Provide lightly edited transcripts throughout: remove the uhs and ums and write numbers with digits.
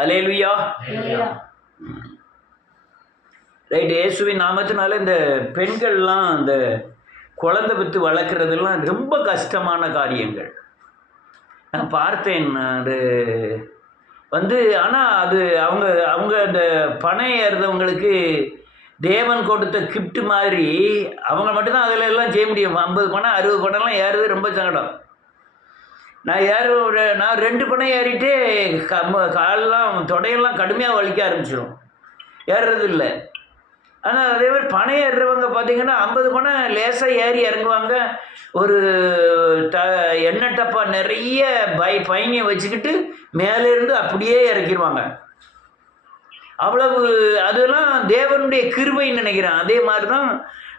அல்லேலூயா. Right. இயேசுவின் நாமத்தினால இந்த பெண்கள்லாம் அந்த குழந்தை பெற்று வளர்க்குறதெல்லாம் ரொம்ப கஷ்டமான காரியங்கள் நான் பார்த்தேன். அது ஆனால் அது அவங்க அவங்க அந்த பணம் ஏறுறவங்களுக்கு தேவன் கொடுத்த கிஃப்ட் மாதிரி அவங்க மட்டும்தான் அதில் எல்லாம் செய்ய முடியும். 50 பணம் 60 பணம்லாம் ஏறுறது ரொம்ப சங்கடம். நான் நான் 2 பணம் ஏறிட்டு காலெல்லாம் தொடையெல்லாம் கடுமையாக வலிக்க ஆரம்பிச்சிடும், ஏறுறது இல்லை. ஆனால் அதே மாதிரி பணம் ஏறுறவங்க பார்த்தீங்கன்னா 50 பணம் லேசாக ஏறி இறங்குவாங்க. ஒரு எண்ணெய் டப்பா நிறைய பயணியை வச்சுக்கிட்டு மேலேருந்து அப்படியே இறக்கிடுவாங்க. அவ்வளவு அதெல்லாம் தேவனுடைய கிருபைன்னு நினைக்கிறேன். அதே மாதிரி தான்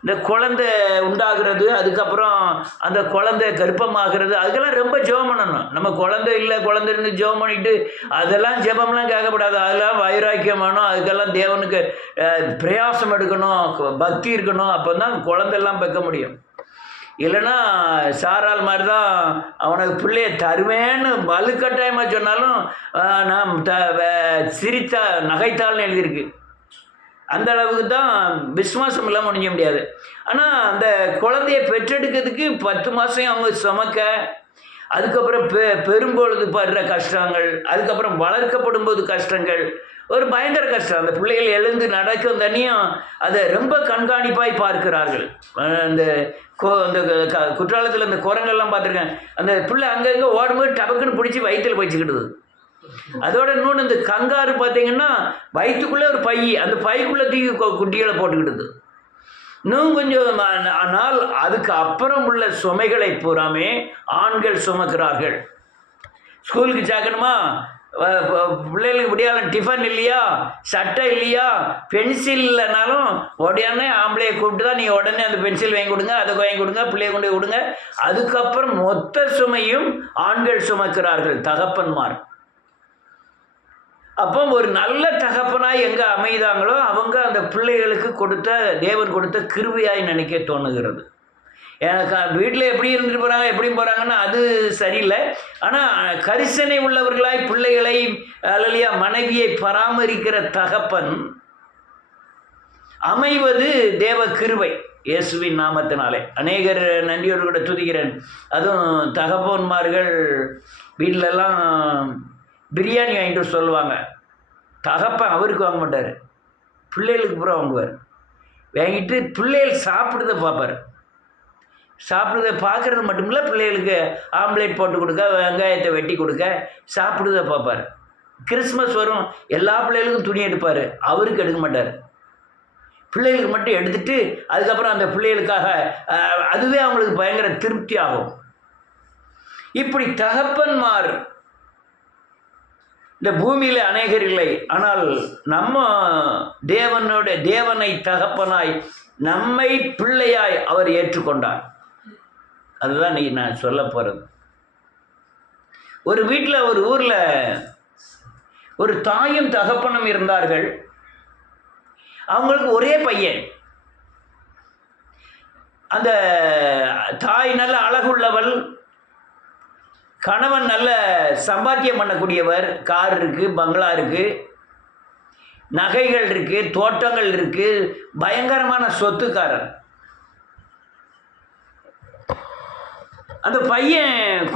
இந்த குழந்தை உண்டாகிறது, அதுக்கப்புறம் அந்த குழந்தை கர்ப்பமாகிறது, அதுக்கெல்லாம் ரொம்ப ஜெபம் பண்ணணும். நம்ம குழந்தை இல்லை குழந்தைன்னு ஜெபம் பண்ணிட்டு அதெல்லாம் ஜெபம்லாம் கேட்கக்கூடாது. அதெல்லாம் வைராக்கியம் வேணும். அதுக்கெல்லாம் தேவனுக்கு பிரயாசம் எடுக்கணும், பக்தி இருக்கணும். அப்போ தான் குழந்தையெல்லாம் பெக்க முடியும். இல்லைன்னா சாரால் மாதிரி தான் அவனுக்கு பிள்ளைய தருவேன்னு வலுக்கட்டாயமாக சொன்னாலும் நாம் சிரித்தா நகைத்தாள்னு எழுதியிருக்கு. அந்த அளவுக்கு தான் விசுவாசம் இல்லாமல் முடிஞ்ச முடியாது. ஆனால் அந்த குழந்தைய பெற்றெடுக்கிறதுக்கு 10 மாதம் அவங்க சுமக்க, அதுக்கப்புறம் பெரும்பொழுது படுற கஷ்டங்கள், அதுக்கப்புறம் வளர்க்கப்படும் போது கஷ்டங்கள், ஒரு பயங்கர கஷ்டம். அந்த பிள்ளைகள் எழுந்து நடக்கும் தனியும் அதை ரொம்ப கண்காணிப்பாய் பார்க்கிறார்கள். அந்த குற்றாலத்தில் அந்த குரங்கெல்லாம் பார்த்துருக்கேன். அந்த பிள்ளை அங்கங்கே ஓடும்போது டபக்குன்னு பிடிச்சி வயிற்றில் போய்ச்சிக்கிடுது. அதோட இன்னொன்று இந்த கங்காரு பார்த்தீங்கன்னா வயிற்றுக்குள்ளே ஒரு பை, அந்த பைக்குள்ளே தூக்கி குட்டிகளை போட்டுக்கிடுது. இன்னும் கொஞ்சம். ஆனால் அதுக்கு அப்புறம் உள்ள சுமைகளை பூராமே ஆண்கள் சுமக்கிறார்கள். ஸ்கூலுக்கு சேர்க்கணுமா, பிள்ளைகளுக்கு முடியாத டிஃபன் இல்லையா, சட்டை இல்லையா, பென்சில் இல்லைனாலும் உடனே ஆம்பளையை கூப்பிட்டு தான் நீ உடனே அந்த பென்சில் வாங்கி கொடுங்க, அதை வாங்கி கொடுங்க, பிள்ளைய கொண்டு கொடுங்க. அதுக்கப்புறம் மொத்த சுமையும் ஆண்கள் சுமக்கிறார்கள், தகப்பன்மார். அப்போ ஒரு நல்ல தகப்பனாய் எங்கே அமைதாங்களோ அவங்க அந்த பிள்ளைகளுக்கு கொடுத்த தேவன் கொடுத்த கிருபையாய் நினைக்க தோணுகிறது. எனக்கு வீட்டில் எப்படி இருந்துட்டு போகிறாங்க எப்படியும் போகிறாங்கன்னா அது சரியில்லை. ஆனால் கரிசனை உள்ளவர்களாய் பிள்ளைகளை அல்லையா மனைவியை பராமரிக்கிற தகப்பன் அமைவது தேவ கிருபை இயேசுவின் நாமத்தினாலே. அநேகர் நன்றியோடு கூட துதிக்கிறேன். அதுவும் தகப்பன்மார்கள் வீட்டிலெல்லாம் பிரியாணி வாங்கிட்டு சொல்லுவாங்க. தகப்பன் அவருக்கு வாங்க மாட்டார், பிள்ளைகளுக்கு பூரா வாங்குவார். வாங்கிட்டு பிள்ளைகள் சாப்பிடுறத பார்ப்பார். சாப்பிடுறத பார்க்குறது மட்டும் இல்லை, பிள்ளைகளுக்கு ஆம்லேட் போட்டு கொடுக்க, வெங்காயத்தை வெட்டி கொடுக்க, சாப்பிடுறத பார்ப்பார். கிறிஸ்மஸ் வரும், எல்லா பிள்ளைகளுக்கும் துணி எடுப்பார், அவருக்கு எடுக்க மாட்டார். பிள்ளைகளுக்கு மட்டும் எடுத்துட்டு அதுக்கப்புறம் அந்த பிள்ளைகளுக்காக அதுவே அவங்களுக்கு பயங்கர திருப்தி ஆகும். இப்படி தகப்பன்மார் இந்த பூமியில் அநேகர் இல்லை. ஆனால் நம்ம தேவனை தகப்பனாய் நம்மை பிள்ளையாய் அவர் ஏற்றுக்கொண்டார். அதுதான் நீ நான் சொல்ல போகிறது. ஒரு வீட்டில் ஒரு ஊரில் ஒரு தாயும் தகப்பனும் இருந்தார்கள். அவங்களுக்கு ஒரே பையன். அந்த தாய் நல்ல அழகுள்ளவள், கணவன் நல்ல சம்பாத்தியம் பண்ணக்கூடியவர், கார் இருக்குது, பங்களா இருக்குது, நகைகள் இருக்குது, தோட்டங்கள் இருக்குது, பயங்கரமான சொத்துக்காரர். அந்த பையன்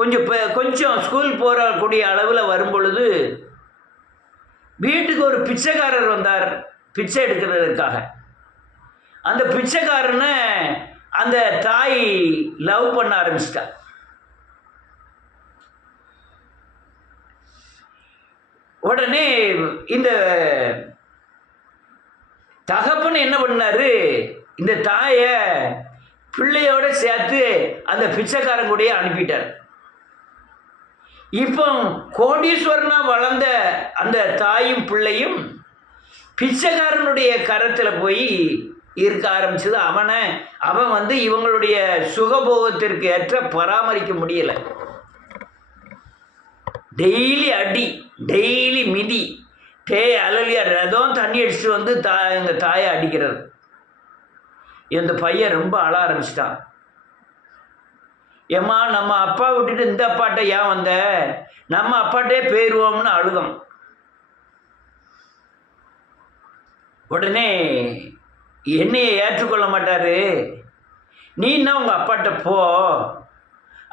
கொஞ்சம் ஸ்கூல் போகக்கூடிய அளவில் வரும் பொழுது வீட்டுக்கு ஒரு பிச்சைக்காரர் வந்தார் பிச்சை எடுக்கிறதுக்காக. அந்த பிச்சைக்காரனை அந்த தாய் லவ் பண்ண ஆரம்பிச்சிட்டார். உடனே இந்த தகப்பன் என்ன பண்ணாரு, இந்த தாயை பிள்ளையோட சேர்த்து அந்த பிச்சைக்காரன் கூடயே அனுப்பிட்டார். இப்போ கோடீஸ்வரனா வளர்ந்த அந்த தாயும் பிள்ளையும் பிச்சைக்காரனுடைய கரத்தில் போய் இருக்க ஆரம்பிச்சது. அவன் இவங்களுடைய சுகபோகத்திற்கு ஏற்ற பராமரிக்க முடியலை. டெய்லி அடி, டெய்லி மிதி, அலலியா ரதம் தண்ணி அடிச்சுட்டு எங்கள் தாயை அடிக்கிறது. இந்த பையன் ரொம்ப அழ ஆரம்பிச்சிட்டான். ஏம்மா நம்ம அப்பா விட்டுட்டு இந்த அப்பாட்ட ஏன் வந்த, நம்ம அப்பாட்டே போயிடுவோம்னு அழுதோம். உடனே என்னையை ஏற்றுக்கொள்ள மாட்டார். நீன்னா உங்கள் அப்பாட்ட போ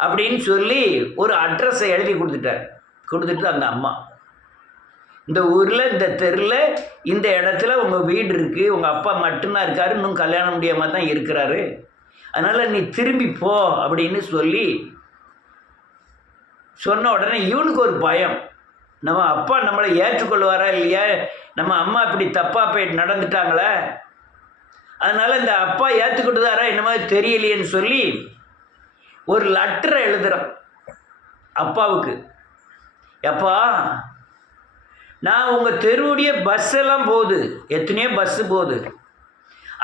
அப்படின்னு சொல்லி ஒரு அட்ரஸை எழுதி கொடுத்துட்டு அந்த அம்மா, இந்த ஊரில் இந்த தெருவில் இந்த இடத்துல உங்கள் வீடு இருக்குது, உங்கள் அப்பா மட்டும்தான் இருக்கார், இன்னும் கல்யாணம் முடியாமல் தான் இருக்கிறாரு, அதனால் நீ திரும்பி போ அப்படின்னு சொல்லி சொன்ன உடனே இவனுக்கு ஒரு பயம், நம்ம அப்பா நம்மளை ஏற்றுக்கொள்வாரா இல்லையா, நம்ம அம்மா இப்படி தப்பாக போய் நடந்துட்டாங்களே, அதனால் இந்த அப்பா ஏற்றுக்கிட்டுதாரா என்னமோ தெரியலையேன்னு சொல்லி ஒரு லெட்டரை எழுதுகிறான் அப்பாவுக்கு. அப்பா, நான் உங்கள் தெருவுடைய பஸ்ஸெல்லாம் போகுது, எத்தனையோ பஸ்ஸு போகுது,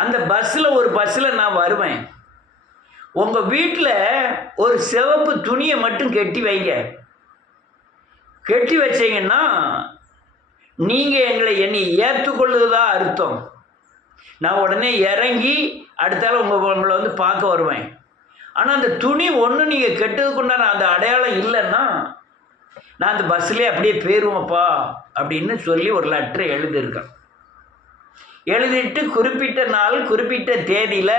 அந்த பஸ்ஸில் ஒரு பஸ்ஸில் நான் வருவேன், உங்கள் வீட்டில் ஒரு சிவப்பு துணியை மட்டும் கட்டி வைங்க, கட்டி வச்சிங்கன்னா நீங்கள் என்னை ஏற்றுக்கொள்ளுதா அர்த்தம். நான் உடனே இறங்கி அடுத்தால உங்களை வந்து பார்க்க வருவேன். ஆனால் அந்த துணி ஒன்று நீங்கள் கெட்டதுக்குண்டான அந்த அடையாளம் இல்லைன்னா நான் அந்த பஸ்ஸிலே அப்படியே போயிடுவோம்ப்பா அப்படின்னு சொல்லி ஒரு லெட்டரை எழுதியிருக்கேன். எழுதிட்டு குறிப்பிட்ட நாள் குறிப்பிட்ட தேதியில்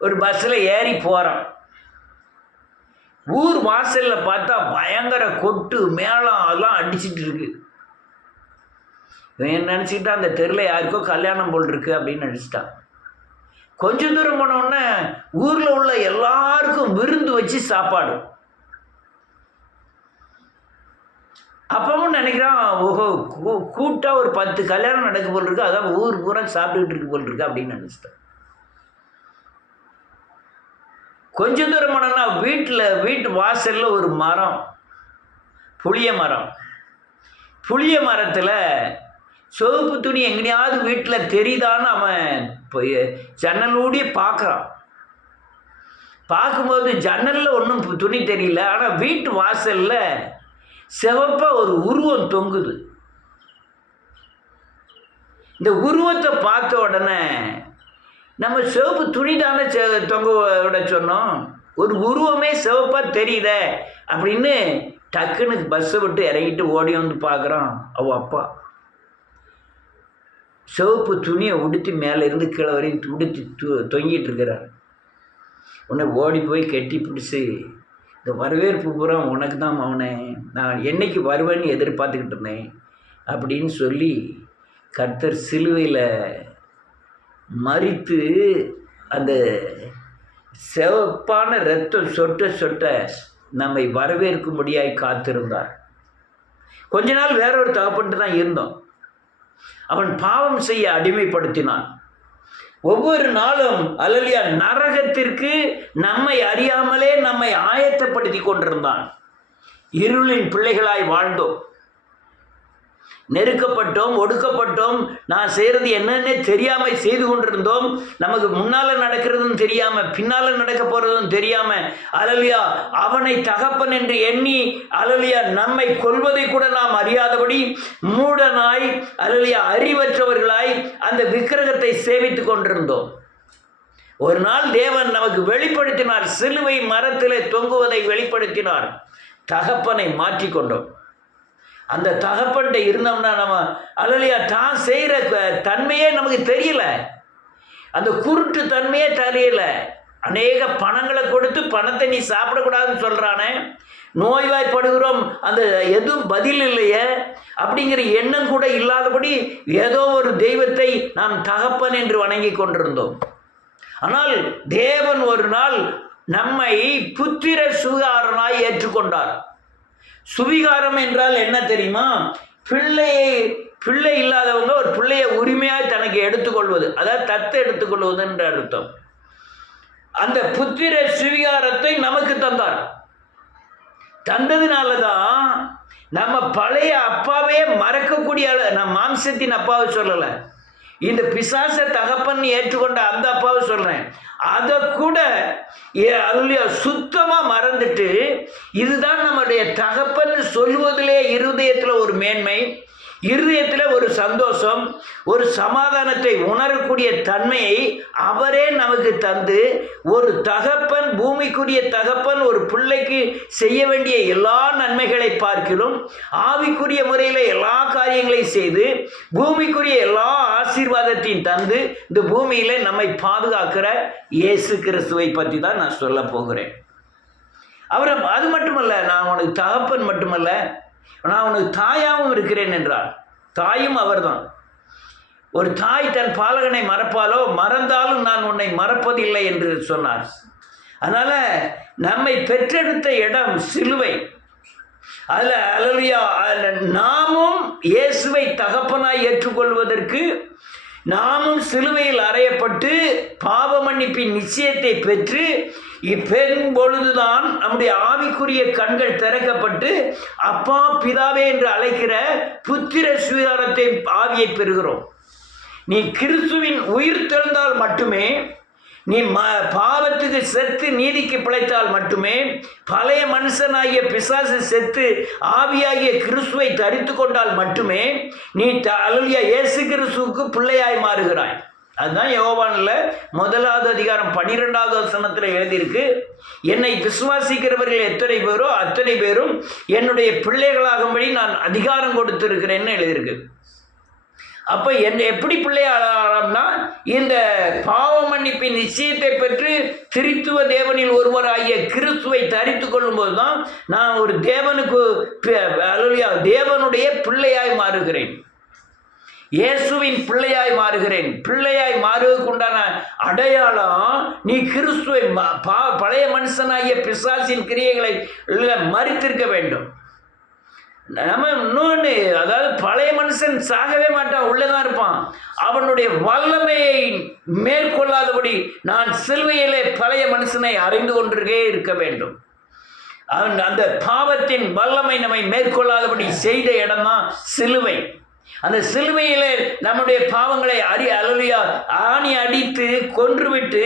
ஒரு பஸ்ஸில் ஏறி போகிறான். ஊர் வாசலில் பார்த்தா பயங்கர கொட்டு மேளம் அதெல்லாம் அடிச்சிட்டு இருக்கு. இவன் நினச்சிக்கிட்டா அந்த தெருவில் யாருக்கோ கல்யாணம் போல் இருக்கு அப்படின்னு நினச்சிட்டான். கொஞ்ச தூரம் போனோடனே ஊரில் உள்ள எல்லாருக்கும் விருந்து வச்சு சாப்பாடு. அப்பவும் நினைக்கிறான், ஓஹோ கூட்டாக ஒரு 10 கல்யாணம் நடக்க போல் இருக்கு, அதான் ஊர் பூரா சாப்பிட்டுக்கிட்டு இருக்கு போல் இருக்கு அப்படின்னு நினச்சிட்டான். கொஞ்ச தூரம் போனோம்னா வீட்டு வாசலில் ஒரு மரம், புளிய மரம். புளிய மரத்தில் சிவப்பு துணி எங்கேயாவது வீட்டில் தெரியுதான்னு அவன் ஜன்னலூடியே பார்க்குறான். பார்க்கும்போது ஜன்னலில் ஒன்றும் துணி தெரியல, ஆனால் வீட்டு வாசலில் சிவப்பாக ஒரு உருவம் தொங்குது. இந்த உருவத்தை பார்த்த உடனே நம்ம சிவப்பு துணி தானே தொங்க விட சொன்னோம், ஒரு உருவமே சிவப்பாக தெரியுதே அப்படின்னு டக்குன்னு பஸ்ஸை விட்டு இறங்கிட்டு ஓடி வந்து பார்க்குறான். அவள் அப்பா சிவப்பு துணியை உடுத்தி மேலேருந்து கீழே வரையும் உடுத்தி தொங்கிட்டு இருக்கிறார். உன்னை ஓடி போய் கெட்டி பிடிச்சி, இந்த வரவேற்பு பூரா உனக்கு தான் மவனே, நான் என்னைக்கு வருவேன்னு எதிர்பார்த்துக்கிட்டு இருந்தேன் அப்படின்னு சொல்லி கர்த்தர் சிலுவையில் மறித்து அந்த சிவப்பான இரத்தம் சொட்ட சொட்ட நம்மை வரவேற்கும்படியாய் காத்திருந்தார். கொஞ்ச நாள் வேறொரு தகப்பன்ட்டு தான் இருந்தோம். அவன் பாவம் செய்ய அடிமைப்படுத்தினான். ஒவ்வொரு நாளும் அல்லேலூயா நரகத்திற்கு நம்மை அறியாமலே நம்மை ஆயத்தப்படுத்தி கொண்டிருந்தான். இருளின் பிள்ளைகளாய் வாழ்ந்தோம், நெருக்கப்பட்டோம், ஒடுக்கப்பட்டோம், நான் செய்கிறது என்னன்னே தெரியாமல் செய்து கொண்டிருந்தோம். நமக்கு முன்னால் நடக்கிறதும் தெரியாமல் பின்னால் நடக்க போகிறதும் தெரியாமல் அல்லேலூயா அவனை தகப்பன் என்று எண்ணி அல்லேலூயா நம்மை கொல்வதை கூட நாம் அறியாதபடி மூடனாய் அல்லேலூயா அறிவற்றவர்களாய் அந்த விக்கிரகத்தை சேவித்து கொண்டிருந்தோம். ஒரு நாள் தேவன் நமக்கு வெளிப்படுத்தினார், சிலுவை மரத்திலே தொங்குவதை வெளிப்படுத்தினார். தகப்பனை மாற்றிக்கொண்டோம். அந்த தகப்பன்கிட்ட இருந்தோம்னா நம்ம அல்லேலூயா தான் செய்கிற தன்மையே நமக்கு தெரியல, அந்த குருட்டு தன்மையே தெரியல. அநேக பணங்களை கொடுத்து பணத்தை நீ சாப்பிடக்கூடாதுன்னு சொல்கிறானே, நோய்வாய்ப்படுகிறோம், அந்த எதுவும் பதில் இல்லையே அப்படிங்கிற எண்ணம் கூட இல்லாதபடி ஏதோ ஒரு தெய்வத்தை நாம் தகப்பன் என்று வணங்கி கொண்டிருந்தோம். ஆனால் தேவன் ஒரு நாள் நம்மை புத்திர சுகாரனாய் ஏற்றுக்கொண்டார். சுவிகாரம் என்றால் என்ன தெரியுமா? பிள்ளை இல்லாதவங்க ஒரு பிள்ளையை உரிமையாய் தனக்கு எடுத்துக்கொள்வது, அதாவது தத்து எடுத்துக்கொள்வது என்ற அர்த்தம். அந்த புத்திர சுவிகாரத்தை நமக்கு தந்தார். தந்ததுனால தான் நம்ம பழைய அப்பாவே மறக்கக்கூடிய, நான் மாம்சத்தின் அப்பாவை சொல்லலை, இந்த பிசாச தகப்பன் ஏற்றுக்கொண்ட அந்த அப்பாவை சொல்கிறேன், அதை கூட அல்லையா சுத்தமாக மறந்துட்டு இதுதான் நம்முடைய தகப்பன் சொல்வதிலே இருதயத்தில் ஒரு மேன்மை, இருதயத்தில் ஒரு சந்தோஷம், ஒரு சமாதானத்தை உணரக்கூடிய தன்மையை அவரே நமக்கு தந்து, ஒரு தகப்பன் பூமிக்குரிய தகப்பன் ஒரு பிள்ளைக்கு செய்ய வேண்டிய எல்லா நன்மைகளை பார்க்கிறோம் ஆவிக்குரிய முறையில் எல்லா காரியங்களையும் செய்து பூமிக்குரிய எல்லா ஆசீர்வாதத்தையும் தந்து இந்த பூமியில நம்மை பாதுகாக்கிற இயேசு கிறிஸ்துவை பற்றி தான் நான் சொல்ல போகிறேன். அவர் அது மட்டுமல்ல, நான் உனக்கு தகப்பன் மட்டுமல்ல, நான் உனக்கு தாயாகவும் இருக்கிறேன் என்றார். தாயும் அவர்தான். ஒரு தாய் தன் பாலகனை மறப்பாலோ, மறந்தாலும் நான் உன்னை மறப்பதில்லை என்று சொன்னார். அதனால நம்மை பெற்றெடுத்த இடம் சிலுவை. அதில் நாமும் இயேசுவை தகப்பனாய் ஏற்றுக்கொள்வதற்கு நாமும் சிலுவையில் அறையப்பட்டு பாவ மன்னிப்பின் நிச்சயத்தை பெற்று பெறும் பொழுதுதான் நம்முடைய ஆவிக்குரிய கண்கள் திறக்கப்பட்டு அப்பா பிதாவே என்று அழைக்கிற புத்திர சுவீகாரத்தை ஆவியை பெறுகிறோம். நீ கிறிஸ்துவின் உயிர் தெழுந்தால் மட்டுமே, நீ பாவத்துக்கு செத்து நீதிக்கு பிழைத்தால் மட்டுமே, பழைய மனுஷனாகிய பிசாசு செத்து ஆவியாகிய கிறிஸ்துவை தரித்து கொண்டால் மட்டுமே நீ இயேசு கிறிஸ்துவுக்கு பிள்ளையாய் மாறுகிறாய். அதுதான் யோவானில் 1 அதிகாரம் 12வது வசனத்தில் எழுதியிருக்கு. என்னை விசுவாசிக்கிறவர்கள் எத்தனை பேரோ அத்தனை பேரும் என்னுடைய பிள்ளைகளாகும்படி நான் அதிகாரம் கொடுத்திருக்கிறேன்னு எழுதியிருக்கு. அப்போ எப்படி பிள்ளையாளம்னா, இந்த பாவ மன்னிப்பின் நிச்சயத்தை பெற்று திரித்துவ தேவனில் ஒருவராகிய கிறிஸ்துவை தரித்து கொள்ளும்போது தான் நான் ஒரு தேவனுடைய பிள்ளையாய் மாறுகிறேன், இயேசுவின் பிள்ளையாய் மாறுகிறேன். பிள்ளையாய் மாறுவதற்கு உண்டான அடையாளம், நீ கிறிஸ்துவை பழைய மனுஷனாகிய பிசாசின் கிரியைகளை மறித்திருக்க வேண்டும். நம்ம இன்னொன்று, அதாவது பழைய மனுஷன் சாகவே மாட்டான், உள்ளதான் இருப்பான். அவனுடைய வல்லமையை மேற்கொள்ளாதபடி நான் சிலுவையிலே பழைய மனுஷனை அறிந்து கொண்டே இருக்க வேண்டும். அந்த பாவத்தின் வல்லமை நம்மை மேற்கொள்ளாதபடி செய்த இடம்தான் சிலுவை. அந்த சிலுவையிலே நம்முடைய பாவங்களை ஆணி அடித்து கொன்றுவிட்டு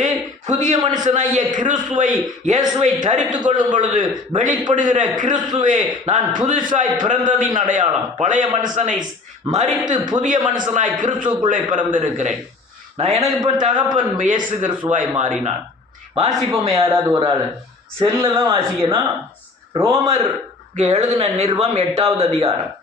புதிய மனுஷனாகிய கிறிஸ்துவை இயேசுவை தரித்து கொள்ளும் பொழுது வெளிப்படுகிற கிறிஸ்துவே நான் புதுசாய் பிறந்ததின் அடையாளம். பழைய மனுஷனை மறித்து புதிய மனுஷனாய் கிறிஸ்துக்குள்ளே பிறந்திருக்கிறேன். நான் எனக்கு இப்போ தகப்பன் இயேசு கிறிஸ்துவாய் மாறினான். வாசிப்போமே யாராவது ஒரு ஆள், செல்லெல்லாம் வாசிக்கணும். ரோமருக்கு எழுதின நிருபம் 8வது அதிகாரம்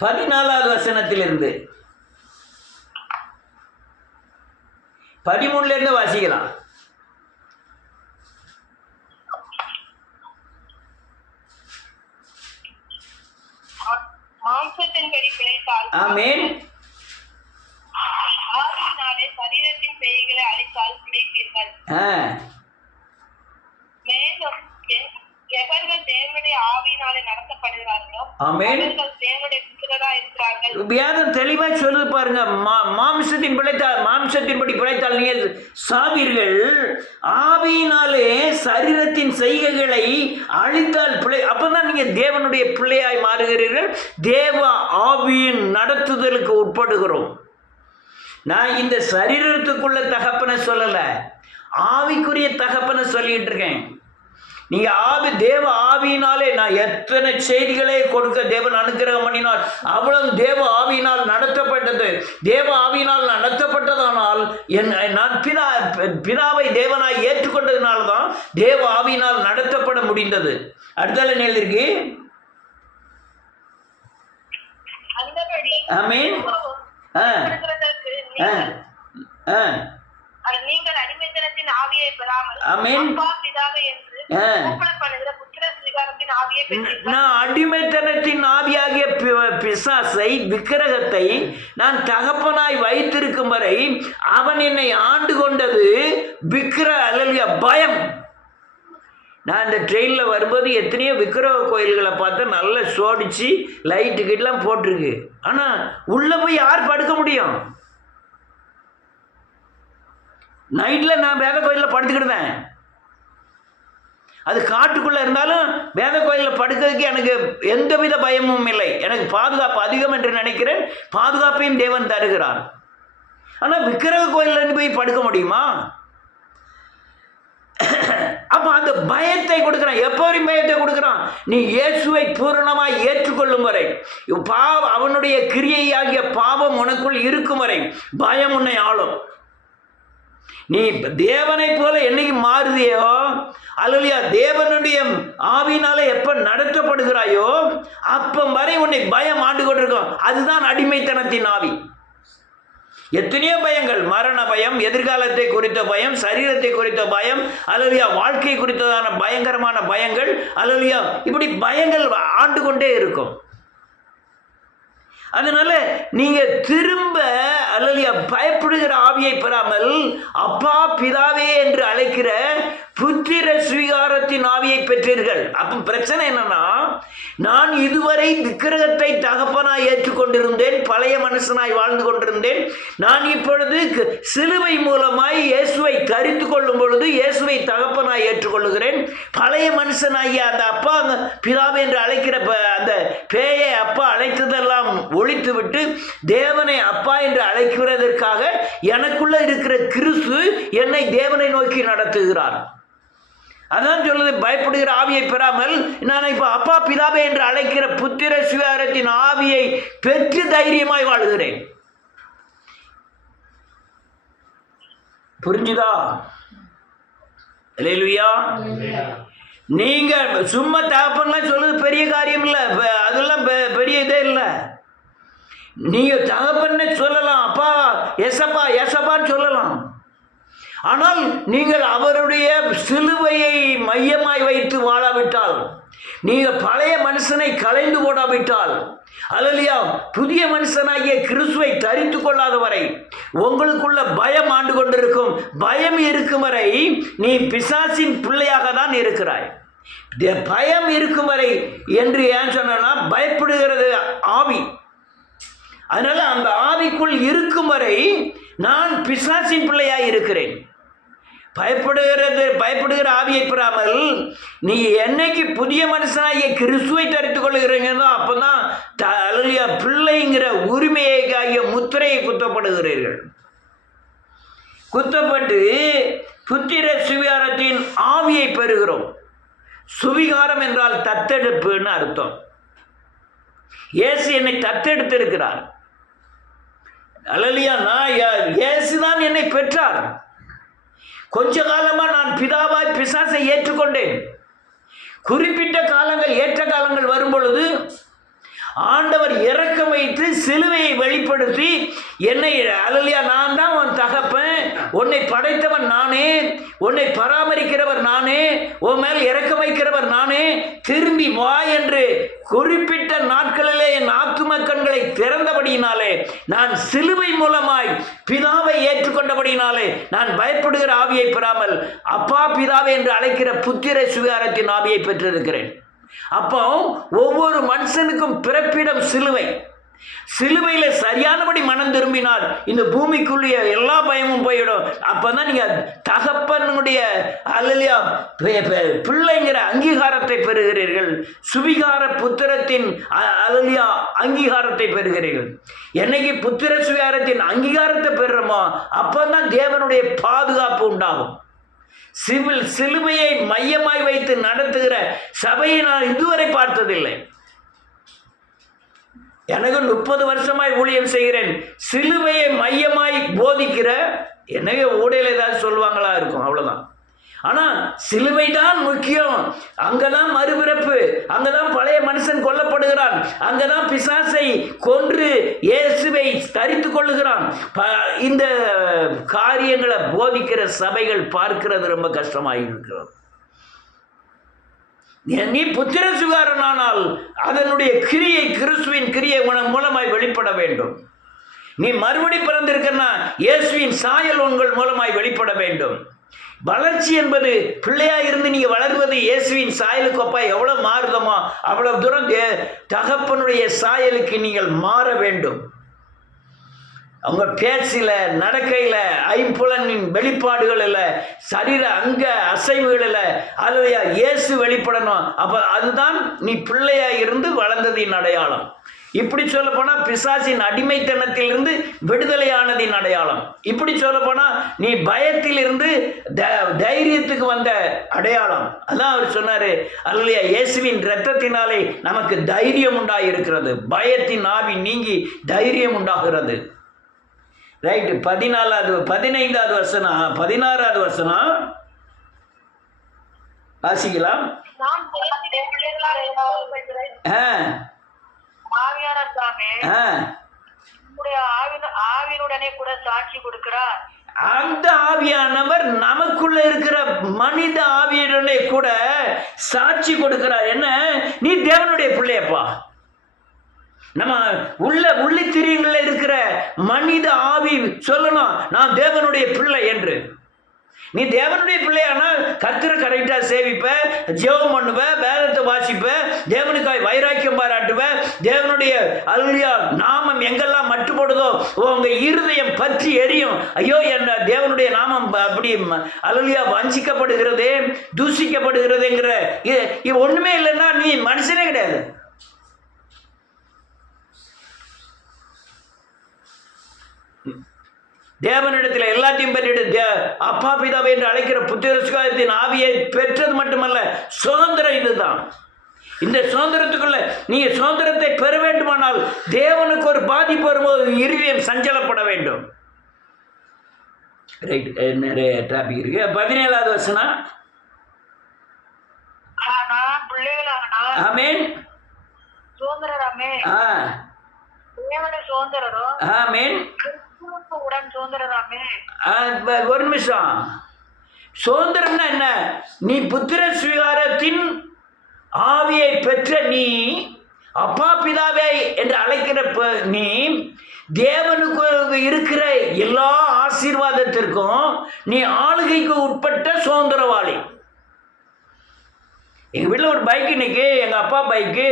14வது வசனத்திலிருந்து 13 வாசிக்கலாம். மாம்சத்தின்படி பிழைத்தால் ஆமென், ஆவியினாலே சரீரத்தின் செய்கைகளை அழித்தால் பிழைப்பீர்கள். மேலும் எவர்கள் தேவனுடைய ஆவியினாலே நடத்தப்படுகிறார்களோ அவர்கள் தேவனுடைய புத்திரராய் இருக்கிறார்கள். வேதம் தெளிவா சொல்லுது பாருங்க. மாம்சத்தின்படி பிழைத்தால் நீங்கள் சாவீர்கள், ஆவியினாலே சரீரத்தின் செய்கைகளை அழித்தால் பிழை. அப்பதான் நீங்க தேவனுடைய பிள்ளையாய் மாறுகிறீர்கள். தேவ ஆவியின் நடத்துதலுக்கு உட்படுகிறோம். நான் இந்த சரீரத்துக்குள்ள தகப்பனை சொல்லல, ஆவிக்குரிய தகப்பனை சொல்லிட்டு இருக்கேன். நீங்க தேவ ஆவியினாலே, நான் எத்தனை செய்திகளை கொடுக்க தேவன் அனுக்கிரகம் பண்ணினார், அவ்வளவு தேவ ஆவியினால் நடத்தப்பட்டது. தேவ ஆவியினால் நடத்தப்பட்டதானால் நான் பிதாவை தேவனாய் ஏற்றுக்கொண்டதுனால தான் தேவ ஆவியினால் நடத்தப்பட முடிந்தது. அடுத்தால எழுதிருக்கு. ஆமென். நீங்கள் அடிமைத்தனத்தின் ஆவியை பெறாமல் பிதாவை என்று நான் அடிமைத்தனத்தின் ஆவியாகிய பிசாசை, விக்கிரகத்தை நான் தகப்பனாய் வைத்திருக்கும் வரை அவன் என்னை ஆண்டு கொண்டது பயம். நான் இந்த ட்ரெயினில் வரும்போது எத்தனையோ விக்கிரக கோயில்களை பார்த்து நல்லா சோடிச்சு லைட்டு கிட்டலாம் போட்டிருக்கு. ஆனால் உள்ளே போய் யார் படுக்க முடியும்? நைட்டில் நான் வேத கோயிலில் படுத்துக்கிடுவேன். அது காட்டுக்குள்ளே இருந்தாலும் வேத கோயிலில் படுக்கிறதுக்கு எனக்கு எந்தவித பயமும் இல்லை. எனக்கு பாதுகாப்பு அதிகம் என்று நினைக்கிறேன். பாதுகாப்பையும் தேவன் தருகிறார். ஆனால் விக்கிரக கோயிலில் போய் படுக்க முடியுமா? அப்போ அந்த பயத்தை கொடுக்குறான். எப்போதும் பயத்தை கொடுக்குறான். நீ இயேசுவை பூரணமாய் ஏற்றுக்கொள்ளும் வரை, அவனுடைய கிரியையாகிய பாவம் உனக்குள் இருக்கும் வரை பயம் உன்னை ஆளும். நீ தேவனை போல என்னைக்கு மாறுதியோ, அல்லையா தேவனுடைய ஆவியினால எப்ப நடத்தப்படுகிறாயோ அப்ப வரை உன்னை பயம் ஆண்டு கொண்டிருக்கும். அதுதான் அடிமைத்தனத்தின் ஆவி. எத்தனையோ பயங்கள், மரண பயம், எதிர்காலத்தை குறித்த பயம், சரீரத்தை குறித்த பயம், அல்லையா வாழ்க்கை குறித்ததான பயங்கரமான பயங்கள், அல்லையா இப்படி பயங்கள் ஆண்டு கொண்டே இருக்கும். அதனால நீங்க திரும்ப அல்லையா பயப்படுகிற ஆவியை பெறாமல் அப்பா பிதாவே என்று அழைக்கிற புத்திர சுவீகாரத்தின் ஆவியை பெற்றீர்கள். அப்ப பிரச்சனை என்னன்னா, நான் இதுவரை விக்கிரகத்தை தகப்பனாய் ஏற்றுக்கொண்டிருந்தேன், பழைய மனுஷனாய் வாழ்ந்து கொண்டிருந்தேன். நான் இப்பொழுது சிலுவை மூலமாய் இயேசுவை தரித்து கொள்ளும் பொழுது இயேசுவை தகப்பனாய் ஏற்றுக்கொள்ளுகிறேன். பழைய மனுஷனாகிய அந்த அப்பா பிதாவே என்று அழைக்கிற அந்த பேயை அப்பா அழைத்ததெல்லாம் ஒழித்து விட்டு தேவனை அப்பா என்று அழைக்கிறதற்காக எனக்குள்ள இருக்கிற கிறிஸ்து என்னை தேவனை நோக்கி நடத்துகிறார். அதான் சொல்லுது, பயப்படுகிற ஆவியை பெறாமல் நான் இப்ப அப்பா பிதாவே என்று அழைக்கிற புத்திர சுவீகாரத்தின் ஆவியை பெற்று தைரியமாய் வாழுகிறேன். புரிஞ்சுதா? அல்லேலூயா. நீங்க சும்மா தகப்பன்லாம் சொல்லுது பெரிய காரியம் இல்லை, அதெல்லாம் பெரிய இதே இல்லை. நீங்க தகப்பன்னு சொல்லலாம், அப்பா எசப்பா எசப்பான்னு சொல்லலாம். ஆனால் நீங்கள் அவருடைய சிலுவையை மையமாய் வைத்து வாழாவிட்டால், நீங்கள் பழைய மனுஷனை களைந்து போடாவிட்டால், அல்லையா புதிய மனுஷனாகிய கிறிஸ்துவை தரித்து கொள்ளாத வரை உங்களுக்குள்ள பயம் ஆண்டு கொண்டிருக்கும். பயம் இருக்கும் வரை நீ பிசாசின் பிள்ளையாக தான் இருக்கிறாய். பயம் இருக்கும் வரை என்று ஏன் சொன்னா, பயப்படுகிறது ஆவி. அதனால அந்த ஆவிக்குள் இருக்கும் வரை நான் பிசாசின் பிள்ளையாய் இருக்கிறேன். பயப்படுகிற ஆவியை பெறாமல் நீ என்னைக்கு புதிய மனுஷனாகிய கிறிஸ்துவை தரித்துக் கொள்ளுகிறீங்களோ அப்பதான் பிள்ளைங்கிற உரிமையாகிய முத்திரையை குத்தப்படுகிறீர்கள். குத்தப்பட்டு புத்திர சுவீகாரத்தின் ஆவியை பெறுகிறோம். சுவீகாரம் என்றால் தத்தெடுப்புன்னு அர்த்தம். இயேசு என்னை தத்தெடுத்திருக்கிறார். அல்லேலூயா. நான் இயேசுதான் என்னை பெற்றார். கொஞ்ச காலமா நான் பிதாவாய் பிசாசை ஏற்றுக்கொண்டேன். குறிப்பிட்ட காலங்கள், ஏற்ற காலங்கள் வரும் பொழுது ஆண்டவர் இரக்கம் வைத்து சிலுவையை வெளிப்படுத்தி என்னை, அல்லேலூயா, நான் தான் உன் தகப்பன், உன்னை படைத்தவன் நானே, உன்னை பராமரிக்கிறவர் நானே, உன் மேல் இரக்கம் வைக்கிறவர் நானே, திரும்பி வா என்று குறிப்பிட்ட நாட்களிலே என் ஆத்தும கண்களை திறந்தபடியினாலே, நான் சிலுவை மூலமாய் பிதாவை ஏற்றுக்கொண்டபடியினாலே நான் பயப்படுகிற ஆவியை பெறாமல் அப்பா பிதாவை என்று அழைக்கிற புத்திர சுவீகாரத்தின் ஆவியை பெற்றிருக்கிறேன். அப்போ ஒவ்வொரு மனுஷனுக்கும் பிறப்பிடம் சிலுவை. சிலுவையில சரியானபடி மனம் திரும்பினால் இந்த பூமிக்குள்ளே எல்லா பயமும் போயிடும். அப்பதான் நீங்க தகப்பனுடைய அல்லேலூயா பிள்ளைங்கிற அங்கீகாரத்தை பெறுகிறீர்கள். சுவீகார புத்திரத்தின் அல்லேலூயா அங்கீகாரத்தை பெறுகிறீர்கள். என்னைக்கு புத்திர சுவீகாரத்தின் அங்கீகாரத்தை பெறுறோமோ அப்பதான் தேவனுடைய பாதுகாப்பு உண்டாகும். சிலுவையை மையமாய் வைத்து நடத்துகிற சபையை நான் இதுவரை பார்த்ததில்லை. எனக்கு 30 வருஷமாய் ஊழியம் செய்கிறேன். சிலுவையை மையமாய் போதிக்கிற, என்னைய ஊடையில் ஏதாவது சொல்லுவாங்களா இருக்கும், அவ்வளவுதான். ஆனா சிலுவை தான் முக்கியம். அங்கதான் மறுபிறப்பு, அங்கதான் பழைய மனுஷன் கொல்லப்படுகிறான், அங்கதான் பிசாசை கொன்று இயேசுவை தரித்து கொள்ளுகிறான். இந்த காரியங்களை போதிக்கிற சபைகள் பார்க்கிறது ரொம்ப கஷ்டமாக இருக்கிறது. நீ புத்திர சுவீகாரனானால் அதனுடைய கிரியை கிறிஸ்துவின் கிரியை மூலமாய் வெளிப்பட வேண்டும். நீ மறுபடி பிறந்திருக்கன்னா இயேசுவின் சாயல் உங்கள் மூலமாய் வெளிப்பட வேண்டும். வளர்ச்சி என்பது பிள்ளையாக இருந்து நீங்க வளர்வது இயேசுவின் சாயலுக்கு ஒப்பா எவ்வளவு மாறுதமோ அவ்வளவு தூரம் தகப்பனுடைய சாயலுக்கு நீங்கள் மாற வேண்டும். அவங்க பேச்சில், நடக்கையில், ஐம்புலனின் வெளிப்பாடுகளில், சரீர அங்க அசைவுகளில் அல்லையா இயேசு வெளிப்படணும். அப்போ அதுதான் நீ பிள்ளையாக இருந்து வளர்ந்ததின் அடையாளம். இப்படி சொல்ல போனால் பிசாசின் அடிமைத்தனத்திலிருந்து விடுதலையானதின் அடையாளம். இப்படி சொல்ல போனால் நீ பயத்திலிருந்து தைரியத்துக்கு வந்த அடையாளம். அதான் அவர் சொன்னார், அல்லையா இயேசுவின் இரத்தத்தினாலே நமக்கு தைரியம் உண்டாயிருக்கிறது. பயத்தின் ஆவி நீங்கி தைரியம் உண்டாகிறது. ரைட்டு. 15வது வசனம், 16வது வசனம் வாசிக்கலாம். நாம் தேவனுடைய பிள்ளைகளாக இருக்கிற ஆவியானவர் தாமே நம்முடைய ஆவியினுடனே கூட சாட்சி கொடுக்கிறார். அந்த ஆவியானவர் நமக்குள்ள இருக்கிற மனித ஆவியுடனே கூட சாட்சி கொடுக்கிறார். என்ன? நீ தேவனுடைய பிள்ளையப்பா. நம்ம உள்ளித்திரியங்கள்ல இருக்கிற மனித ஆவி சொல்லணும், நான் தேவனுடைய பிள்ளை என்று. நீ தேவனுடைய பிள்ளையானால் கர்த்தரை கரெக்டா சேவிப்ப, ஜெபம் பண்ணுவ, வேதத்தை வாசிப்ப, தேவனுக்காய் வைராக்கியம் பாராட்டுவ, தேவனுடைய அல்லேலூயா நாமம் எங்கெல்லாம் மட்டுப்படுதோ உங்க இருதயம் பற்றி எரியும். ஐயோ என்ன தேவனுடைய நாமம் அப்படி அல்லேலூயா வஞ்சிக்கப்படுகிறதே, தூசிக்கப்படுகிறதுங்கிற இது ஒண்ணுமே இல்லைன்னா நீ மனுஷனே கிடையாது. தேவனிடத்தில் எல்லாத்தையும் பெற்று அப்பா பிதாவை என்று அழைக்கிற புத்திர சுகாரத்தின் ஆவியை பெற்றது மட்டுமல்ல, சுதந்திரம் இதுதான். இந்த சுதந்திரத்துக்குள்ள நீங்க சுதந்திரத்தை பெற வேண்டுமானால் தேவனுக்கு ஒரு பாதிப்பு வரும்போது இருதயம் சஞ்சலப்பட வேண்டும். ரைட், நிறைய டாபிக் இருக்கு. 17வது வசனம். ஆமென். சுதந்திரராமே. தேவனுடைய சுதந்திரரும். ஆமென். ஒரு நிமிஷம். சுதந்திரம்னா என்ன? நீ புத்திர சுவீகாரத்தின் ஆவியை பெற்ற நீ அப்பா பிதாவே என்று அழைக்கிற நீ தேவனுக்கு இருக்கிற எல்லா ஆசீர்வாதத்திற்கும் நீ ஆளுகைக்கு உட்பட்ட சுதந்திரவாளி. எங்க வீட்டில் ஒரு பைக் இன்னைக்கு, எங்க அப்பா பைக்கு.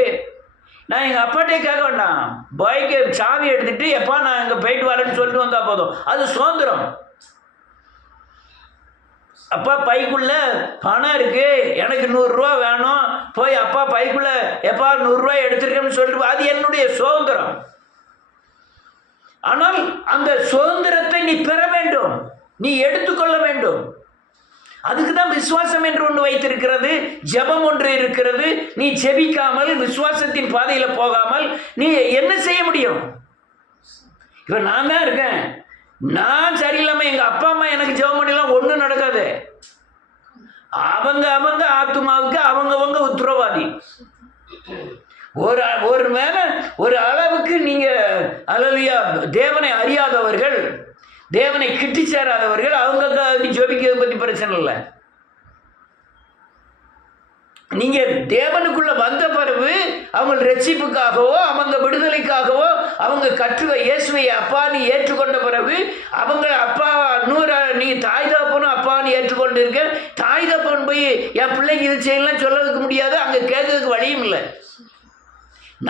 நான் எங்கள் அப்பாட்டே கேட்க வேண்டாம், பைக்கை சாவி எடுத்துட்டு எப்பா நான் இங்கே போயிட்டு வரேன்னு சொல்லிட்டு வந்தால் போதும், அது சுதந்திரம். அப்பா பைக்குள்ள பணம் இருக்கு, எனக்கு 100 ரூபா வேணும், போய் அப்பா பைக்குள்ள எப்பா 100 ரூபாய் எடுத்திருக்கேன்னு சொல்லிட்டு, அது என்னுடைய சுதந்திரம். ஆனால் அந்த சுதந்திரத்தை நீ பெற வேண்டும், நீ எடுத்துக்கொள்ள வேண்டும். அதுக்கு தான் விசுவாசம் என்று ஒன்று வைத்திருக்கிறது, ஜெபம் ஒன்று இருக்கிறது. நீ ஜெபிக்காமல் விசுவாசத்தின் பாதையில போகாமல் நீ என்ன செய்ய முடியும்? இப்ப நான் தான் இருக்கேன், நான் சரியில்லாம எங்க அப்பா அம்மா எனக்கு ஜெபம் பண்ணலாம், ஒன்றும் நடக்காது. அவங்க ஆத்துமாவுக்கு அவங்க உத்தரவாதி. ஒரு மேல ஒரு அளவுக்கு நீங்க அல்லேலூயா தேவனை அறியாதவர்கள், தேவனை கிட்டி சேராதவர்கள், அவங்க ஜெபிக்கிறது பற்றி பிரச்சனை இல்லை. நீங்க தேவனுக்குள்ள வந்த பிறகு அவங்க ரட்சிப்புக்காகவோ அவங்க விடுதலைக்காகவோ அவங்க கற்றுவ இயேசுவை அப்பா நீ ஏற்றுக்கொண்ட பிறகு அவங்க அப்பா நீ தாய் தகப்பனும் அப்பா நீ ஏற்றுக்கொண்டு இருக்க, தாய் தகப்பன் போய் என் பிள்ளைக்கு இது செய்யலாம் சொல்லதுக்கு முடியாது, அங்க கேட்கறதுக்கு வழியும் இல்லை.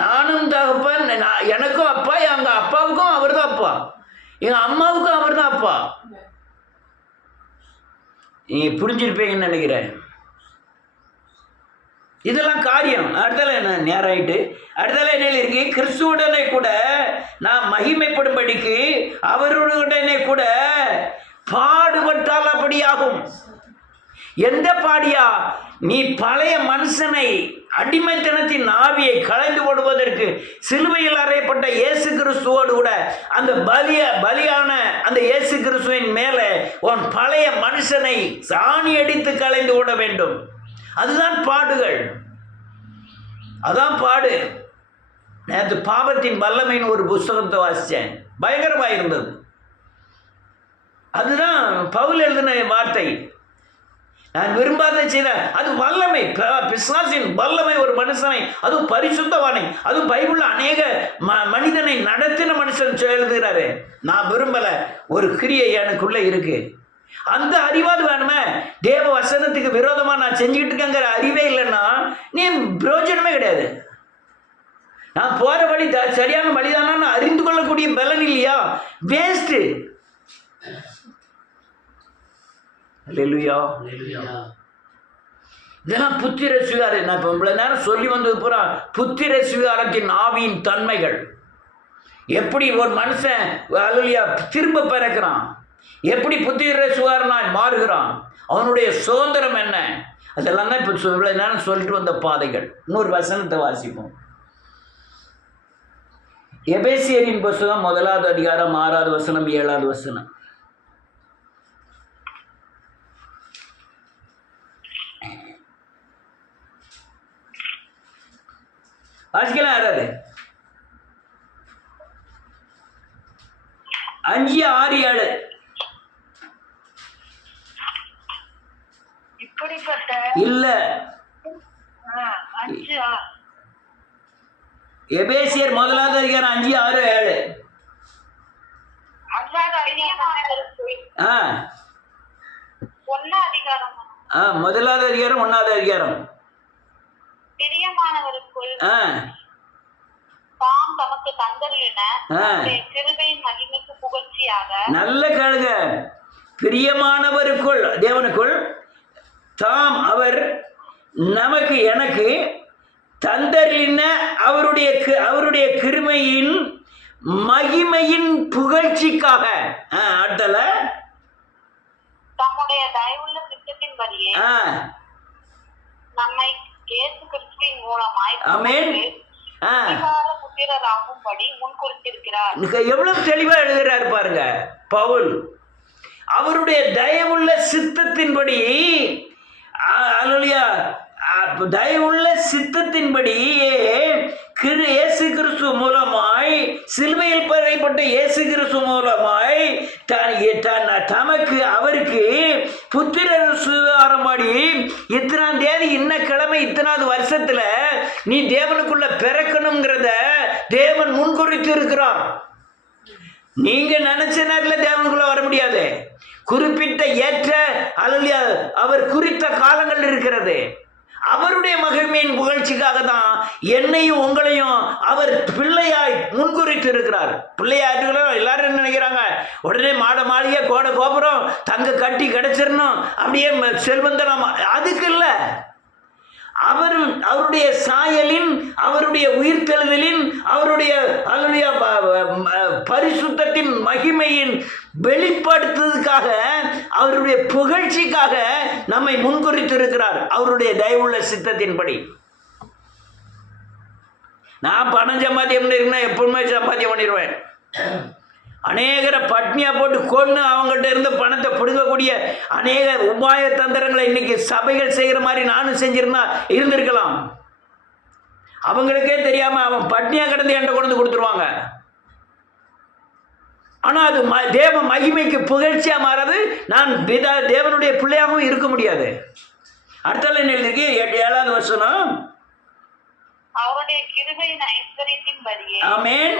நானும் தகப்பன், எனக்கும் அப்பா, எங்க அப்பாவுக்கும் அவர் தான் அப்பா, எங்க அம்மாவுக்கும் அவர் தான் அப்பா. நீங்க புரிஞ்சிருப்பீங்கன்னு நினைக்கிறேன். இதெல்லாம் காரியம். அடுத்தால என்ன நேரம் ஆயிட்டு, அடுத்தால என்ன இருக்கு? கிறிஸ்துவுடனே கூட நான் மகிமைப்படும்படிக்கு அவருடனே கூட பாடுபட்டால் அப்படியாகும். எந்த பாடியா? நீ பழைய மனுஷனை அடிமைத்தனத்தின் ஆவியை களைந்து போடுவதற்கு சிலுவையில் அறையப்பட்ட இயேசு கிறிஸ்துவோடு கூட அந்த பலியான அந்த இயேசு கிறிஸ்துவின் மேலே உன் பழைய மனுஷனை சாணி அடித்து களைந்து விட வேண்டும். அதுதான் பாடுகள், அதான் பாடு. நேற்று பாவத்தின் வல்லமைன்னு ஒரு புஸ்தகத்தை வாசித்தேன், பயங்கரமாக இருந்தது. அதுதான் பவுல் எழுதின வார்த்தை. நான் விரும்பாத செய்த அது வல்லமை, பிசாசின் வல்லமை ஒரு மனுஷனை, அதுவும் பரிசுத்தவானை, அதுவும் பைபிள்ல அநேக மனிதனை நடத்தின மனுஷன் எழுதுகிறாரு. நான் விரும்பல, ஒரு கிரியை எனக்குள்ள இருக்கு, அந்த அறிவாது வேணுமே. தேவ வசனத்துக்கு விரோதமா நான் செஞ்சுக்கிட்டு இருக்கேங்கிற அறிவே இல்லைன்னா நீ பிரயோஜனமே கிடையாது. நான் போற வழி சரியான வழிதானா அறிந்து கொள்ளக்கூடிய பலன் இல்லையா, வேஸ்ட். இதெல்லாம் புத்திர சுவீகாரம். நான் இப்போ இவ்வளவு நேரம் சொல்லி வந்தது பூரா புத்திர சுவீகாரத்தின் ஆவியின் தன்மைகள். எப்படி ஒரு மனுஷன் அல்லேலூயா திரும்ப பிறக்கிறான், எப்படி புத்திர சுவீகாரனாய் மாறுகிறான், அவனுடைய சுதந்திரம் என்ன, அதெல்லாம் தான் இப்போ இவ்வளவு நேரம் சொல்லிட்டு வந்த பாதைகள். இன்னொரு வசனத்தை வாசிப்போம். எபேசியரின் புஸ்தகம் 1வது அதிகாரம் 6வது வசனம் 7வது வசனம். வாசிக்கலாம் யாராவது? 5, 6, 7. இப்படிப்பட்ட இல்ல, 5 எபேசியர் 1வது அதிகாரம் 5, 6, 7. அல்லாத அறிஞர்களுக்கு ஆ 1 அதிகாரம் 1வது அதிகாரம் 1வது அதிகாரம். பிரியமானவருக்குள் ஆ தாம் தமக்கு தந்தருளின கிருபையின் மகிமைக்கு புகழ்ச்சியாக. நல்ல கேளுங்க. பிரியமானவருக்குள், தேவனுக்குள் தாம் அவர் நமக்கு எனக்கு தந்தரின அவருடைய கிருபையின் மகிமையின் புகழ்ச்சிக்காக. அடுத்தல தம்முடைய தயவுள்ள திட்டத்தின்படியே நம்மை இயேசு கிறிஸ்துவின் மூலமாய் ஆமென் புத்திரராகும்படி முன்குறித்திருக்கிறார். எவ்வளவு தெளிவா எழுதுறாரு பாருங்க பவுல். அவருடைய தயவுள்ள சித்தத்தின்படி, தயவுள்ள சித்தத்தின்படி இயேசு கிறிஸ்து மூலமாய், சிலுவையில் பறையப்பட்ட இயேசு கிறிஸ்து மூலமாய் தமக்கு அவருக்கு புத்திரர் சுகாரமாடி இத்தனாம் தேதி இன்ன கிழமை இத்தனாவது வருஷத்துல நீ தேவனுக்குள்ள பிறக்கணுங்கிறத தேவன் முன்குறித்து இருக்கிறார். நீங்க நினைச்ச நேரத்தில் தேவனுக்குள்ள வர முடியாது. குறிப்பிட்ட ஏற்ற அவர் குறித்த காலங்கள் இருக்கிறது. அவருடைய மகிமையின் புகழ்ச்சிக்காக தான் என்னையும் உங்களையும் அவர் பிள்ளையாய் முன்குறித்து இருக்கிறார். பிள்ளையாய் எல்லாரும் என்ன நினைக்கிறாங்க? உடனே மாளிகை கோடை கோபுரம் தங்க கட்டி கிடைச்சிடணும், அப்படியே செல்வந்தனம். அதுக்கு இல்லை. அவருடைய சாயலின், அவருடைய உயிர்த்தெழுதலின், அவருடைய பரிசுத்தத்தின் மகிமையின் வெளிப்படுத்துவதற்காக, அவருடைய புகழ்ச்சிக்காக நம்மை முன்குறித்து இருக்கிறார். அவருடைய தயவுள்ள சித்தத்தின்படி. நான் பணம் சம்பாத்தியம் பண்ணிருக்கேன்னா எப்பவுமே சம்பாத்தியம் பண்ணிடுவேன். அநேகரை பட்னியாக போட்டு கொன்று அவங்கள்ட்ட இருந்து பணத்தை பிடுங்கக்கூடிய அநேக உபாய தந்திரங்களை இன்னைக்கு சபைகள் செய்கிற மாதிரி நானும் செஞ்சிருந்தா இருந்திருக்கலாம். அவங்களுக்கே தெரியாமல் அவன் பட்னியாக கிடந்து என்கிட்ட கொண்டு கொடுத்துருவாங்க. ஆனால் அது தேவ மகிமைக்கு புகழ்ச்சியாக மாறாது. நான் தேவனுடைய பிள்ளையாகவும் இருக்க முடியாது. அடுத்த எழுதிருக்கு 7வது வசனம். அவருடைய கிருபையின் ஐஸ்வரியத்தின்படியே ஆமென்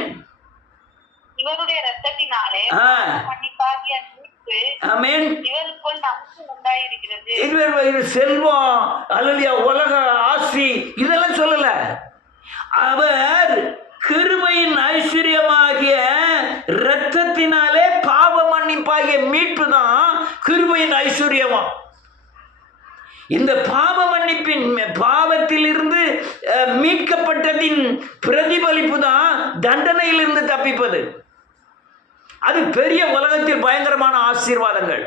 இவருடைய இரத்தத்தினாலே மன்னிப்பாகிய மீட்பு இவருக்குள் நமக்கு உண்டாயிருக்கிறது. இது செல்வம், அல்லது உலக ஆசி இதெல்லாம் சொல்லல. அவர் கிருபையின் ஐஸ்வர்யமாகிய இரத்தத்தினாலே பாவ மன்னிப்பாகிய மீட்பு தான் கிருபையின் ஐஸ்வர்யமா. இந்த பாவ மன்னிப்பின், பாவத்திலிருந்து மீட்கப்பட்டதின் பிரதிபலிப்பு தான் தண்டனையிலிருந்து தப்பிப்பது. அது பெரிய உலகத்தில் பயங்கரமான ஆசீர்வாதங்கள்.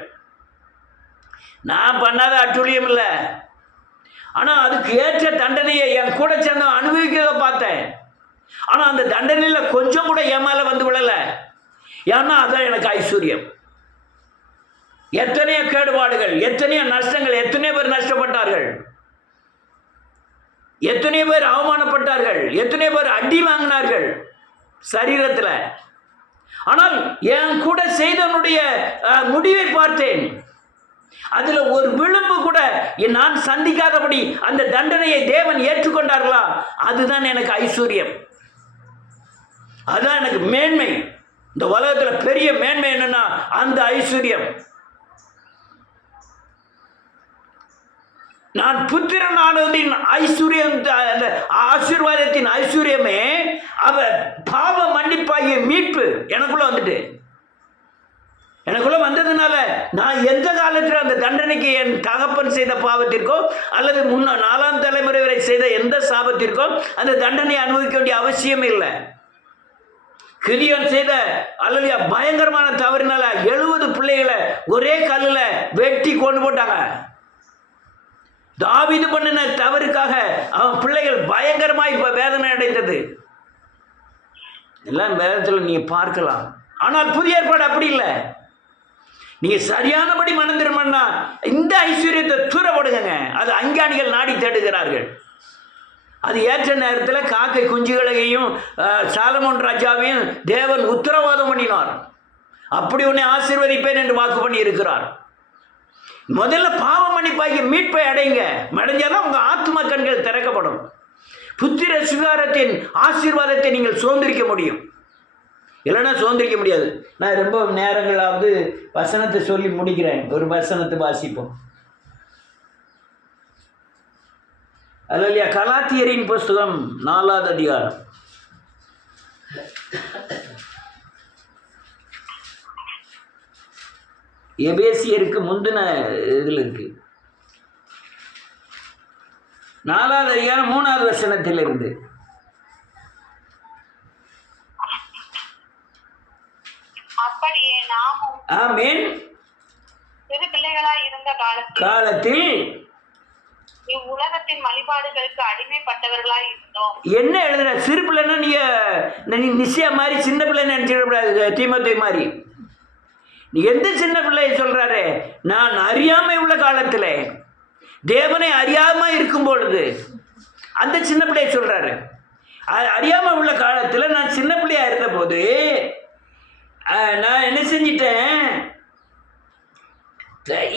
நான் பண்ணாத அட்டுழியம் இல்லை. ஆனால் அதுக்கு ஏற்ற தண்டனையை என் கூட சேர்ந்து அனுபவிக்க பார்த்தேன். ஆனால் அந்த தண்டனையில் கொஞ்சம் கூட என் மேலே வந்து விழலை. ஏன்னா அதான் எனக்கு ஐஸ்வர்யம். எத்தனையோ கேடுபாடுகள், எத்தனையோ நஷ்டங்கள், எத்தனையோ பேர் நஷ்டப்பட்டார்கள், எத்தனையோ பேர் அவமானப்பட்டார்கள், எத்தனையோ பேர் அடி வாங்கினார்கள் சரீரத்தில். ஆனால் என் கூட செய்தவனுடைய முடிவை பார்த்தேன். அதில் ஒரு விளிம்பு கூட நான் சந்திக்காதபடி அந்த தண்டனையை தேவன் ஏற்றுக்கொண்டார்களா? அதுதான் எனக்கு ஐஸ்வர்யம். அதுதான் எனக்கு மேன்மை. இந்த உலகத்தில் பெரிய மேன்மை என்னன்னா அந்த ஐஸ்வர்யம். நான் புத்திரனானதின் ஐஸ்வர்யம், ஆசீர்வாதத்தின் ஐஸ்வர்யமே அவர் பாவ மன்னிப்பாகிய மீட்பு எனக்குள்ள வந்துட்டு, எனக்குள்ள வந்ததுனால நான் எந்த காலத்தில் அந்த தண்டனைக்கு என் தகப்பன் செய்த பாவத்திற்கோ அல்லது 4ஆம் தலைமுறை வரை செய்த எந்த சாபத்திற்கோ அந்த தண்டனை அனுபவிக்க வேண்டிய அவசியம் இல்லை. கிதியோன் செய்த அல்லது பயங்கரமான தவறினால 70 பிள்ளைகளை ஒரே கல்லில் வெட்டி கொண்டு போட்டாங்க. தாவீது பண்ணின தவறுக்காக அவன் பிள்ளைகள் பயங்கரமாய் வேதனை அடைந்தது. எல்லாம் வேதத்தில் நீங்கள் பார்க்கலாம். ஆனால் புதிய ஏற்பாடு அப்படி இல்லை. நீங்கள் சரியானபடி மனம் திரும்பினா இந்த ஐஸ்வர்யத்தை தூரப்படுங்க. அது அஞ்ஞானிகள் நாடி தேடுகிறார்கள். அது ஏற்ற நேரத்தில் காக்கை குஞ்சுகளையும் சாலமோன் ராஜாவையும் தேவன் உத்தரவாதம் பண்ணினார். அப்படி உன்னை ஆசீர்வதிப்பேன் என்று வாக்கு பண்ணி இருக்கிறார். முதல்ல பாவ மன்னிப்பாகி மீட்பை அடைங்க. அடைஞ்சாதான் உங்கள் ஆத்ம கண்கள் திறக்கப்படும். புத்திர சுகாரத்தின் ஆசீர்வாதத்தை நீங்கள் சுதந்திரிக்க முடியும். இல்லைன்னா சுதந்திரிக்க முடியாது. நான் ரொம்ப நேரங்களாவது வசனத்தை சொல்லி முடிக்கிறேன். ஒரு வசனத்தை வாசிப்போம். அல்லையா, கலாத்தியரின் புஸ்தகம் 4வது அதிகாரம். எபேசியருக்கு முந்தின இதில் இருக்கு. 4வது அதிகாரம் 3வது வசனத்திலிருந்து. அப்படியே நாமும் ஆமென் சிறு பிள்ளைகளாய் இருந்த காலத்தில் இவ்வுலகத்தின் வழிபாடுகளுக்கு அடிமைப்பட்டவர்களாய் இருந்தோம். என்ன எழுதுற? சிறு பிள்ளைன்னா நீ நிச்சய மாதிரி சின்ன பிள்ளை நினைச்சிடக்கூடாது. தீமோத்தேயு மாதிரி நீ எந்த சின்ன பிள்ளையை சொல்றாரு? நான் அறியாமை உள்ள காலத்தில், தேவனை அறியாம இருக்கும் பொழுது அந்த சின்ன பிள்ளையை சொல்றாரு. அறியாம உள்ள காலத்தில் நான் சின்ன பிள்ளையா இருந்த போது நான் என்ன செஞ்சிட்டேன்?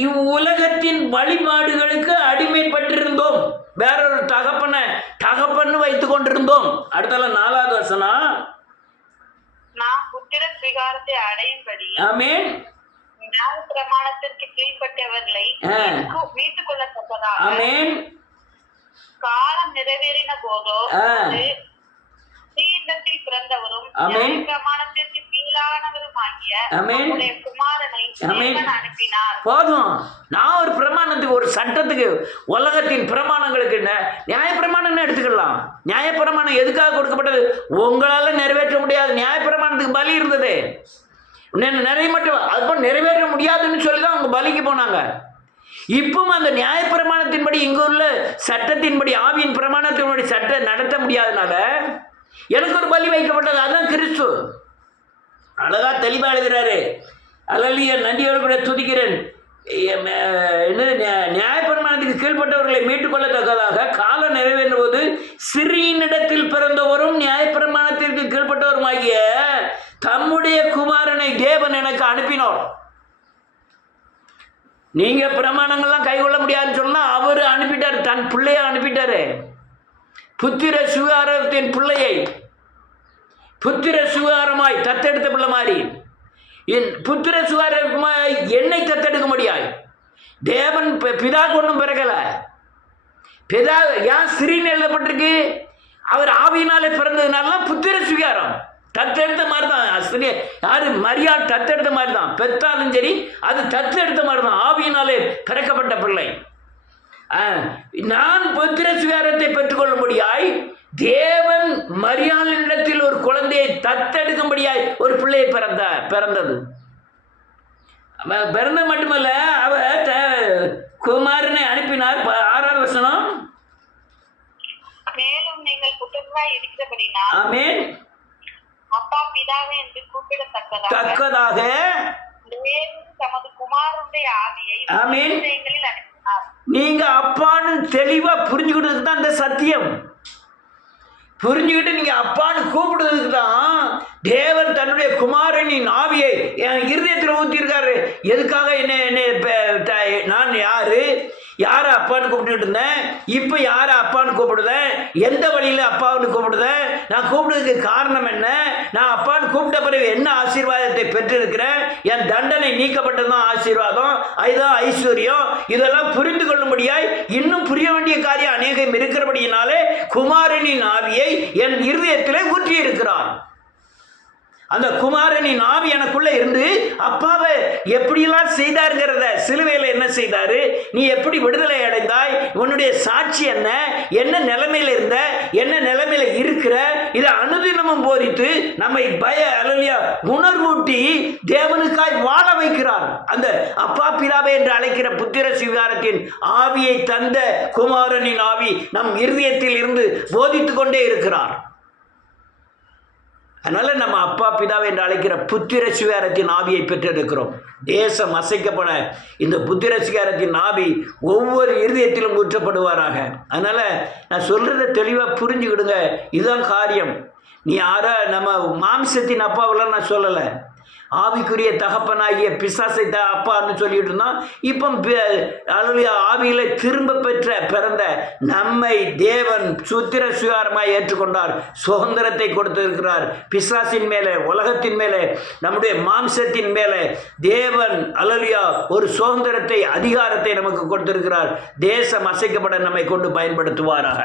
இவ்வுலகத்தின் வழிபாடுகளுக்கு அடிமைப்பட்டிருந்தோம். வேறொரு தகப்பன்னு வைத்துக் கொண்டிருந்தோம். அடுத்தால 4வது வசனம். நாம் புத்திர சுவிகாரத்தை அடையும்படி ஆமென் நியாய பிரமாணத்திற்கு கீழ்ப்பட்டவர்களை மீட்டுக் கொள்ளத்தக்கதாக ஆமென் காலம் நிறைவேறின போதோ தீண்டத்தில் பிறந்தவரும் பிரமாணத்திற்கு கீழானவருமாகிய அவருடைய குமாரனை தேவன் அனுப்பினார். போதும். நான் ஒரு பிரமாணத்துக்கு, ஒரு சட்டத்துக்கு, உலகத்தின் பிரமாணங்களுக்கு நியாய பிரமாணம்னு எடுத்துக்கலாம். நியாய பிரமாணம் எதுக்காக கொடுக்கப்பட்டது? உங்களால் நிறைவேற்ற முடியாது. நியாய பிரமாணத்துக்கு பலி இருந்தது. நிறைய மட்டும் அப்போ நிறைவேற்ற முடியாதுன்னு சொல்லி தான் அவங்க பலிக்கு போனாங்க. இப்பவும் அந்த நியாய பிரமாணத்தின்படி, இங்கு உள்ள சட்டத்தின்படி, ஆவியின் பிரமாணத்தின்படி சட்டம் நடத்த முடியாதனால எனக்கு ஒரு பலி வைக்கப்பட்டது. அதுதான் கிறிஸ்து. அழகா தெளிவாக எழுதுகிறாரு. அல்லேலூயா, நன்றியோடு கூட துதிக்கிறேன். என்னது? நியாயப்பிரமாணத்துக்கு கீழ்ப்பட்டவர்களை மீட்டுக்கொள்ளத்தக்கதாக காலம் நிறைவேறும் போது சிறியினிடத்தில் பிறந்தவரும் நியாயப்பிரமாணத்திற்கு கீழ்ப்பட்டவருமாகிய தம்முடைய குமாரனை தேவன் எனக்கு அனுப்பினோர். நீங்க பிரமாணங்கள்லாம் கைகொள்ள முடியாதுன்னு சொன்னா அவர் அனுப்பிட்டார். தன் பிள்ளையை அனுப்பிட்டாரு. புத்திர சுகாரத்தின் பிள்ளையை புத்திர சுகாரமாய் தத்தெடுத்த பிள்ளை மாதிரி புத்திர சுகாரமாய் என்னை தத்தெடுக்க முடியாது. தேவன் பிதா கொண்டும் பிறகல. பிதா ஏன் சிறின்னு எழுதப்பட்டிருக்கு? அவர் ஆவியினாலே பிறந்ததுனால புத்திர சுகாரம். தத்தெடுத்த மாதிரி தான். யாரு? மரியாள் தத்தெடுத்த மாதிரி தான். பெற்றாலும் சரி, அது தத்தெடுத்த மாதிரி தான். ஆவியினாலே பிறக்கப்பட்ட பிள்ளை. நான் புத்திர சுகாரத்தை பெற்றுக்கொள்ளும்படியாய் தேவன் மரியாளிடத்தில் ஒரு குழந்தையை தத்தெடுக்கும்படியாய் ஒரு பிள்ளையை பிறந்தது. பிறந்த மட்டுமல்ல, அவர் குமாரனை அனுப்பினார். 6வது வசனம். மேலும் நீங்கள் புத்திரராய் இருக்கிறபடினால் ஆமென் அப்பா பிதாவே என்று கூப்பிடத்தக்கதாக தமது குமாரனுடைய ஆவியை ஆமென் எங்களில் அனுப்பினார். நீங்க அப்பான்னு தெளிவா புரிஞ்சுக்கிட்டதுக்கு தான் இந்த சத்தியம். புரிஞ்சுக்கிட்டு நீங்க அப்பான்னு கூப்பிடுறதுக்கு தான் தேவன் தன்னுடைய குமாரனின் ஆவியை என் இருதயத்தில் ஊற்றிருக்காரு. எதுக்காக நான் யாரை அப்பான்னு கூப்பிட்டுக்கிட்டு இருந்தேன், இப்போ யாரை அப்பான்னு கூப்பிடுதேன், எந்த வழியில் அப்பாவுன்னு கூப்பிடுதேன், நான் கூப்பிடுறதுக்கு காரணம் என்ன, நான் அப்பான்னு கூப்பிட்ட பிறகு என்ன ஆசீர்வாதத்தை பெற்றிருக்கிறேன், என் தண்டனை நீக்கப்பட்டது தான் ஆசீர்வாதம், அதுதான் ஐஸ்வர்யம். இதெல்லாம் புரிந்து கொள்ளும்படியாய் இன்னும் புரிய வேண்டிய காரியம் அநேகம் இருக்கிறபடியினாலே குமாரனின் ஆவியை என் இருதயத்திலே ஊற்றி இருக்கிறார். அந்த குமாரனின் ஆவி எனக்குள்ள இருந்து அப்பாவை எப்படியெல்லாம் செய்தாருங்கிறத, சிலுவையில் என்ன செய்தாரு, நீ எப்படி விடுதலை அடைந்தாய், உன்னுடைய சாட்சி என்ன, என்ன நிலைமையில இருந்த, என்ன நிலைமையில இருக்கிற, இதை அனுதினமும் போதித்து நம்மை உணர்வூட்டி தேவனுக்காய் வாழ வைக்கிறார். அந்த அப்பா பிதாவை என்று அழைக்கிற புத்திர சுவிகாரத்தின் ஆவியை தந்த குமாரனின் ஆவி நம் இருதயத்தில் இருந்து போதித்து கொண்டே இருக்கிறார். அதனால நம்ம அப்பா பிதாவை என்று அழைக்கிற புத்திர சுவிகாரத்தின் ஆவியை பெற்றிருக்கிறோம். தேசம் அசைக்கப்பட இந்த புத்திர சுவிகாரத்தின் ஆவி ஒவ்வொரு இருதயத்திலும் ஊற்றப்படுவாராக. அதனால நான் சொல்றதை தெளிவாக புரிஞ்சுக்கிடுங்க. இதுதான் காரியம். நீ யாரோ நம்ம மாம்சத்தின் அப்பாவெல்லாம் நான் சொல்லலை. ஆவிக்குரிய தகப்பனாகிய பிசாசை அப்பான்னு சொல்லிட்டு இருந்தோம். இப்போ ஆவியில திரும்ப பெற்ற பிறந்த நம்மை தேவன் சுத்திர சுகாரமாய் ஏற்றுக்கொண்டார். சுதந்திரத்தை கொடுத்திருக்கிறார். பிசாசின் மேலே, உலகத்தின் மேலே, நம்முடைய மாம்சத்தின் மேலே தேவன் அல்லேலூயா ஒரு சுதந்திரத்தை, அதிகாரத்தை நமக்கு கொடுத்திருக்கிறார். தேசம் அசைக்கப்பட நம்மை கொண்டு பயன்படுத்துவாராக.